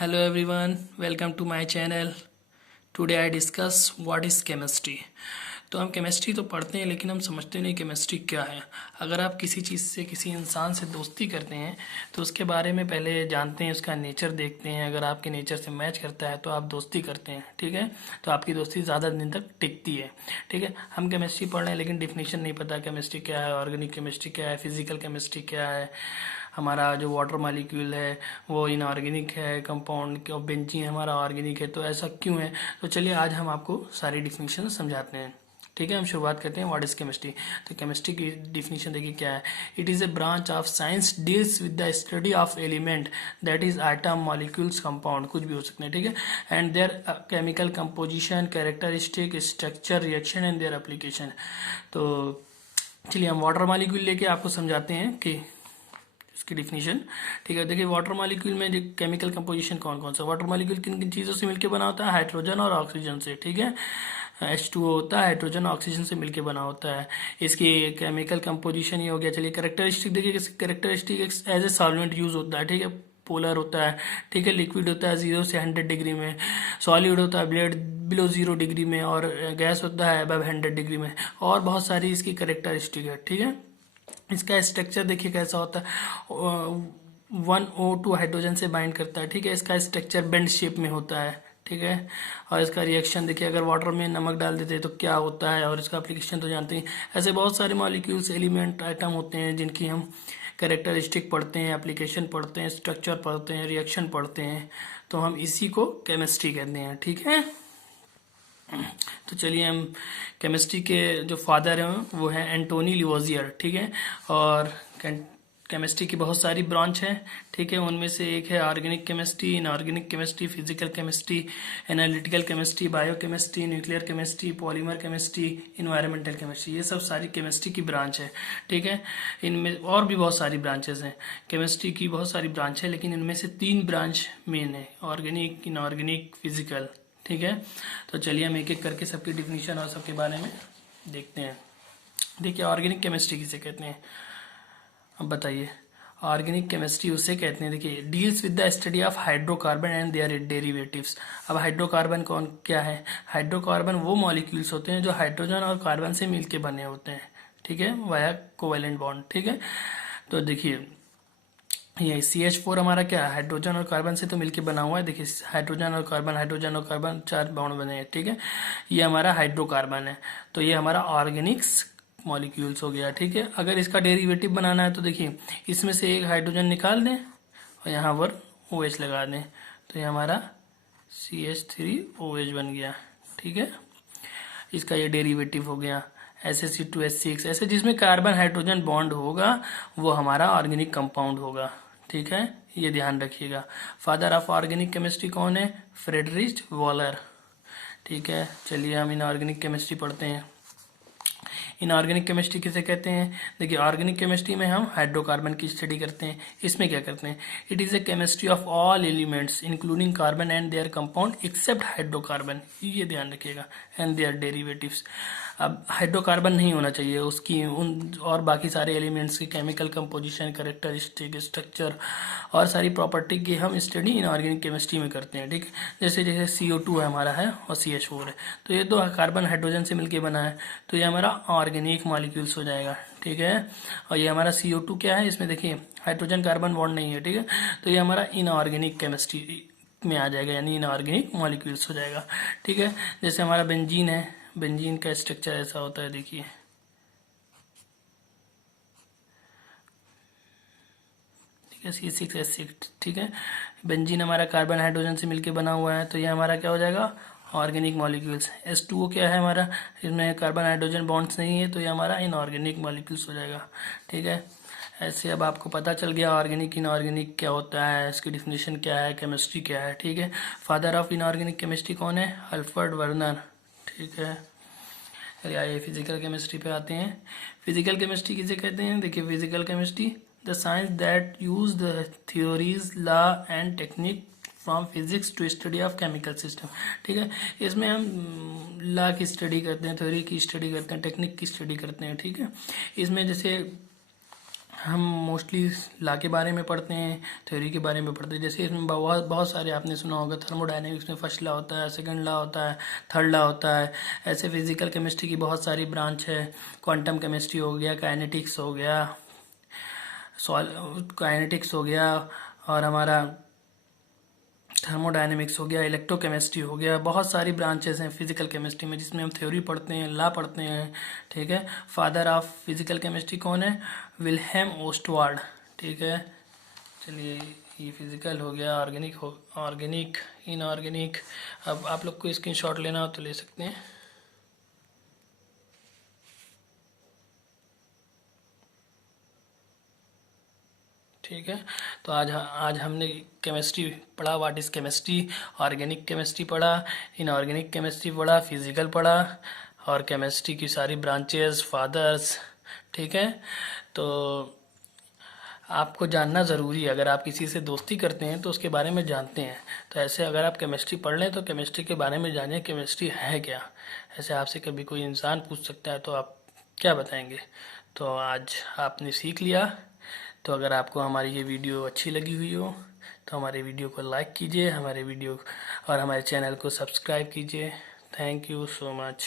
Hello everyone, welcome to my channel. Today I discuss what is chemistry. तो हम chemistry तो पढ़ते हैं लेकिन हम समझते नहीं केमिस्ट्री क्या है। अगर आप किसी चीज़ से किसी इंसान से दोस्ती करते हैं तो उसके बारे में पहले जानते हैं, उसका नेचर देखते हैं। अगर आपके नेचर से मैच करता है तो आप दोस्ती करते हैं, ठीक है। तो आपकी दोस्ती ज़्यादा दिन तक टिकती है, ठीक है। हम केमिस्ट्री पढ़ रहे हैं लेकिन डिफिनीशन नहीं पता केमिस्ट्री क्या है, ऑर्गेनिक केमिस्ट्री क्या है, फिजिकल केमिस्ट्री क्या है। हमारा जो वाटर मॉलिक्यूल है वो इनऑर्गेनिक है, कंपाउंड और बेंजीन हमारा ऑर्गेनिक है, तो ऐसा क्यों है। तो चलिए आज हम आपको सारी डिफिनीशन समझाते हैं, ठीक है। हम शुरुआत करते हैं व्हाट इज केमिस्ट्री। तो केमिस्ट्री की डिफिनीशन देखिए क्या है। It is A branch of science deals with the study of element that is item molecules compound, कुछ भी हो सकते हैं, ठीक है। And there chemical composition, characteristic, structure, reaction and their application. तो चलिए हम वाटर मॉलिक्यूल लेके आपको समझाते हैं कि इसकी डिफिनीशन, ठीक है। देखिए वाटर मॉलिक्यूल में जो केमिकल कंपोजिशन कौन कौन सा, वाटर मॉलिक्यूल किन किन चीज़ों से मिलकर बना होता है, हाइड्रोजन और ऑक्सीजन से, ठीक है। H2O होता है, हाइड्रोजन ऑक्सीजन से मिलकर बना होता है। इसकी केमिकल कंपोजिशन ये हो गया। चलिए कैरेक्टरिस्टिक देखिए, characteristic as a solvent use होता है, ठीक है। पोलर होता है, ठीक है। लिक्विड होता है 0 से 100 डिग्री में, सॉलिड होता है ब्लेड बिलो 0 डिग्री में, और गैस होता है अबव 100 डिग्री में। और बहुत सारी इसकी कैरेक्टरिस्टिक है, ठीक है। इसका स्ट्रक्चर देखिए कैसा होता है, 1O2 हाइड्रोजन से बाइंड करता है, ठीक है। इसका स्ट्रक्चर बेंड शेप में होता है, ठीक है। और इसका रिएक्शन देखिए, अगर वाटर में नमक डाल देते हैं तो क्या होता है, और इसका एप्लीकेशन तो जानते हैं। ऐसे बहुत सारे मॉलिक्यूल्स, एलिमेंट, आइटम होते हैं जिनकी हम कैरेक्टरिस्टिक पढ़ते हैं, एप्लीकेशन पढ़ते हैं, स्ट्रक्चर पढ़ते हैं, रिएक्शन पढ़ते हैं। तो हम इसी को केमिस्ट्री कहते हैं, ठीक है। तो चलिए हम केमिस्ट्री के जो फादर हैं वो हैं एंटोनी लिवोजियर, ठीक है। और केमिस्ट्री की बहुत सारी ब्रांच हैं, ठीक है। उनमें से एक है organic chemistry, inorganic chemistry, physical chemistry, analytical chemistry, biochemistry, nuclear chemistry, polymer chemistry, environmental chemistry. ये सब सारी केमिस्ट्री की ब्रांच है, ठीक है। इनमें और भी बहुत सारी ब्रांचेस हैं, केमिस्ट्री की बहुत सारी ब्रांच है, लेकिन इनमें से 3 ब्रांच मेन है, ऑर्गेनिक, इनऑर्गेनिक, फिजिकल, ठीक है। तो चलिए हम एक एक करके सबकी डिफिनीशन और सबके बारे में देखते हैं। देखिए ऑर्गेनिक केमिस्ट्री किसे कहते हैं, अब बताइए। ऑर्गेनिक केमिस्ट्री उसे कहते हैं, देखिए, deals with the study of hydrocarbon and their derivatives. अब हाइड्रोकार्बन कौन क्या है, हाइड्रोकार्बन वो मॉलिक्यूल्स होते हैं जो हाइड्रोजन और कार्बन से मिलके बने होते हैं, ठीक है, वाया कोवेलेंट बॉन्ड, ठीक है। तो देखिए ये CH4 हमारा क्या है, हाइड्रोजन और कार्बन से तो मिलके बना हुआ है। देखिए हाइड्रोजन और कार्बन 4 बॉन्ड बने हैं, ठीक है। ये हमारा हाइड्रोकार्बन है। तो ये हमारा ऑर्गेनिक्स मॉलिक्यूल्स हो गया, ठीक है। अगर इसका डेरिवेटिव बनाना है तो देखिए इसमें से एक हाइड्रोजन निकाल दें और यहाँ पर OH लगा दें, तो ये हमारा CH3OH बन गया, ठीक है। इसका ये डेरिवेटिव हो गया। SH2SC6 ऐसे जिसमें कार्बन हाइड्रोजन बॉन्ड होगा वो हमारा ऑर्गेनिक कंपाउंड होगा, ठीक है। ये ध्यान रखिएगा। फादर ऑफ ऑर्गेनिक केमिस्ट्री कौन है, फ्रेडरिच वॉलर, ठीक है। चलिए हम इनऑर्गेनिक केमिस्ट्री पढ़ते हैं। इनऑर्गेनिक केमिस्ट्री किसे कहते हैं, देखिए ऑर्गेनिक केमिस्ट्री में हम हाइड्रोकार्बन की स्टडी करते हैं। इसमें क्या करते हैं, it is a chemistry of all elements including carbon and their compound except hydrocarbon, ये ध्यान रखिएगा, एंड देयर डेरिवेटिव्स। अब हाइड्रोकार्बन नहीं होना चाहिए, उसकी उन और बाकी सारे एलिमेंट्स की केमिकल कंपोजिशन, कैरेक्टरिस्टिक, स्ट्रक्चर और सारी प्रॉपर्टी की हम स्टडी इनऑर्गेनिक केमिस्ट्री में करते हैं, ठीक है। जैसे जैसे CO2 है हमारा है और CH4 है, तो ये तो कार्बन हाइड्रोजन से मिलके बना है, तो ये हमारा ऑर्गेनिक मॉलिक्यूल्स हो जाएगा, ठीक है। और ये हमारा CO2 क्या है, इसमें देखिए हाइड्रोजन कार्बन बॉन्ड नहीं है, ठीक है। तो ये हमारा इनऑर्गेनिक केमिस्ट्री में आ जाएगा, यानी इनऑर्गेनिक मॉलिक्यूल्स हो जाएगा, ठीक है। जैसे हमारा बेंजीन है, बेंजीन का स्ट्रक्चर ऐसा होता है, देखिए ठीक है, C6H6, ठीक है। बेंजीन हमारा कार्बन हाइड्रोजन से मिलके बना हुआ है, तो ये हमारा क्या हो जाएगा, ऑर्गेनिक मॉलिक्यूल्स। H2O क्या है हमारा, इसमें कार्बन हाइड्रोजन बॉन्ड्स नहीं है, तो ये हमारा इनऑर्गेनिक मॉलिक्यूल्स हो जाएगा, ठीक है। ऐसे अब आपको पता चल गया ऑर्गेनिक इनऑर्गेनिक क्या होता है, इसकी डिफिनीशन क्या है, केमिस्ट्री क्या है, ठीक है। फादर ऑफ इनऑर्गेनिक केमिस्ट्री कौन है, अल्फ्रेड वर्नर, ठीक है। चलिए आइए फिजिकल केमिस्ट्री पे आते हैं। फिजिकल केमिस्ट्री किसे कहते हैं, देखिए physical chemistry the science that use the theories, law and technique from physics to study of chemical system, ठीक है। इसमें हम लॉ की स्टडी करते हैं, थ्योरी की स्टडी करते हैं, टेक्निक की स्टडी करते हैं, ठीक है। इसमें जैसे हम मोस्टली लॉ के बारे में पढ़ते हैं, थ्योरी के बारे में पढ़ते हैं। जैसे इसमें बहुत बहुत सारे आपने सुना होगा, थर्मोडायनेमिक्स में फर्स्ट लॉ होता है, सेकंड लॉ होता है, थर्ड लॉ होता है। ऐसे फिजिकल केमिस्ट्री की बहुत सारी ब्रांच है। क्वांटम केमिस्ट्री हो गया, काइनेटिक्स हो गया, काइनेटिक्स हो गया, और हमारा थर्मोडायनेमिक्स हो गया, इलेक्ट्रोकेमिस्ट्री हो गया। बहुत सारी ब्रांचेस हैं फिजिकल केमिस्ट्री में, जिसमें हम थ्योरी पढ़ते हैं, लॉ पढ़ते हैं। ठीक है। फादर ऑफ फिजिकल केमिस्ट्री कौन है? विल्हेम ओस्टवार्ड। ठीक है। चलिए, ये फिजिकल हो गया, ऑर्गेनिक, इनऑर्गेनिक। अब आप लोग को स्क्रीनशॉट लेना हो तो ले सकते हैं। ठीक है। तो आज हमने केमिस्ट्री पढ़ा, what is chemistry. Organic chemistry पढ़ा, इनऑर्गेनिक केमिस्ट्री पढ़ा, फिजिकल पढ़ा, और केमिस्ट्री की सारी ब्रांचेस, फादर्स। ठीक है। तो आपको जानना ज़रूरी है, अगर आप किसी से दोस्ती करते हैं तो उसके बारे में जानते हैं। तो ऐसे अगर आप केमिस्ट्री पढ़ लें तो केमिस्ट्री के बारे में जानिए, केमिस्ट्री है क्या। ऐसे आपसे कभी कोई इंसान पूछ सकता है तो आप क्या बताएंगे। तो आज आपने सीख लिया। तो अगर आपको हमारी ये वीडियो अच्छी लगी हुई हो तो हमारे वीडियो को लाइक कीजिए, हमारे वीडियो और हमारे चैनल को सब्सक्राइब कीजिए। Thank you so much.